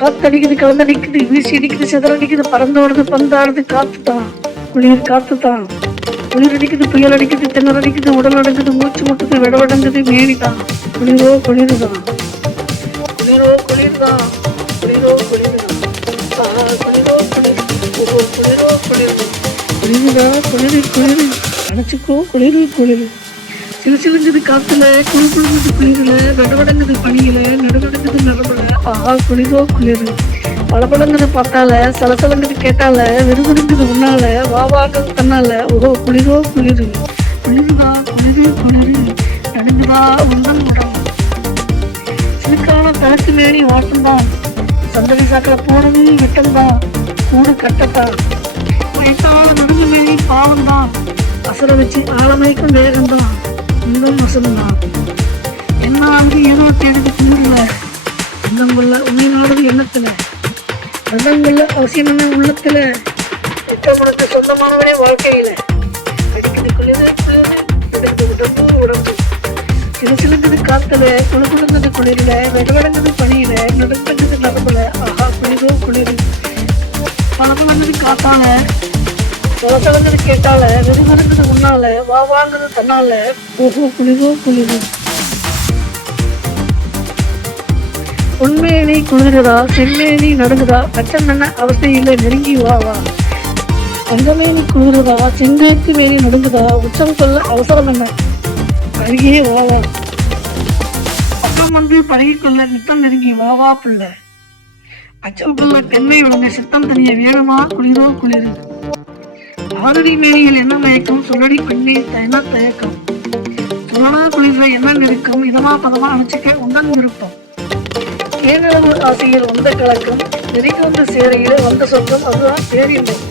காத்தடிக்குது கலந்தடிக்குது வீசி அடிக்குது சிதறடிக்குது பறந்தோடுது பந்தாடுது காத்து தான் குளிர் காத்து தான் குளிர் அடிக்குது புயல் அடிக்குது திணற அடிக்குது உடல் அடங்குது மூச்சு முட்டுது விடவடங்குது மேனி தான் குளிரோ குளிர் தான் குளிரோ குளிர் தான் குளிரோ குளிர். தான் குளிரோ குளிர். குளிரோ குளிர் குளிருதா குளிர் குளிர். அணைச்சிக்கோ குளிர் குளிர். சில சிலுங்குது காத்துல குளு குளுங்குது குளிரில் வெடவடங்குது பனியில நடவடங்குது நரம்புல. ஆஹா குளிரோ குளிர் பளபளங்குது பார்த்தால சலசலங்குது கேட்டால விறுவிறுங்குது உன்னால வாவாங்கிறது தன்னால ஓஹோ குளிரோ குளிர் குளிருதா குளிரு குளிரு நடுங்குதா? உந்தன் உடம்பு. சிலுக்கான தளத்து மேனி வாட்டம்தான் சந்தடி சாக்கில் போனது விட்டம்தான் கூடு கட்டத்தான் வயசான நடுங்கு மேனி பாவம்தான் அசர வச்சு ஆழமைக்கும் வேகம்தான் இன்னும் வசம்தான் என்ன அங்கு ஏதோ தேடுது குளிர்ல. எண்ணங்குள்ள உண்மை நாடுது எண்ணத்துல. ரதங்குள்ள அவசியம் என்ன உள்ளத்துல. எட்டமுனக்கு சொந்தமானவனே வாழ்க்கையில. அடிக்கடி குளிர் உடம்பு உடம்பு. சில காத்துல குளு குளுங்குது குளிரில வெடவடங்குது பனியில நடுங்குது நடப்புல ஆஹா குளிரோ குளிர். பழகுனங்குது காத்தால பழசலங்குது கேட்டால வெறுவரங்குது உன்னால வா வாங்குது தன்னால. ஓஹோ குளிரோ குளிரும் உண்மையிலே குளிருதா? செம்மேனி நடுங்குதா? அச்சம் என்ன அவசியம் இல்லை நெருங்கி வா வா. தங்கமேனி குளிருதா? செங்கேத்து மேனி நடுங்குதா? உச்சம் சொல்ல அவசரம் என்ன? அருகே வா வா. பக்கம் வந்து பழகிக்கொள்ள நித்தம் நெருங்கி வா வா பிள்ளை. அச்சம் பிள்ளை பெண்மை உடனே சித்தம் தனிய வேணுமா குளிரோ குளிரு. ஆரடி மேனியில் என்ன மயக்கம்? சுழடி பெண்ணே என்ன தயக்கம். சுழனா குளிர என்ன நெருக்கம்? இதமா பதமா அணைச்சிக்க உந்தன் விருப்பம். தேனிலவு ஆசையில் வந்த கலக்கம் நெருங்கி வந்து சேரையிலே வந்த சொந்தம் அதுதான் பேரின்பம்.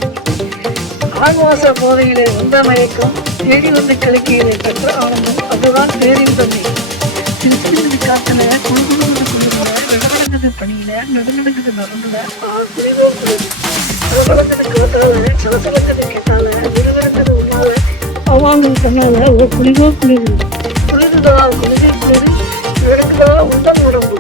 ஆழ்வாச போதையிலே வந்த மயக்கம் தேடி வந்து கிழக்கியிலே பெற்ற ஆனந்தம் அதுதான் பேரின்பமே. திருப்பி காத்துல குழுகுழுவது குளிர்ல விடவடங்குது பனியில நடுநடுங்குது நரம்புல ஆ, குளிரோ குளிர் விடவடங்குது காத்தால சலசலங்குது குளிர் குளிர் விளங்குதா உந்தன் உடம்பு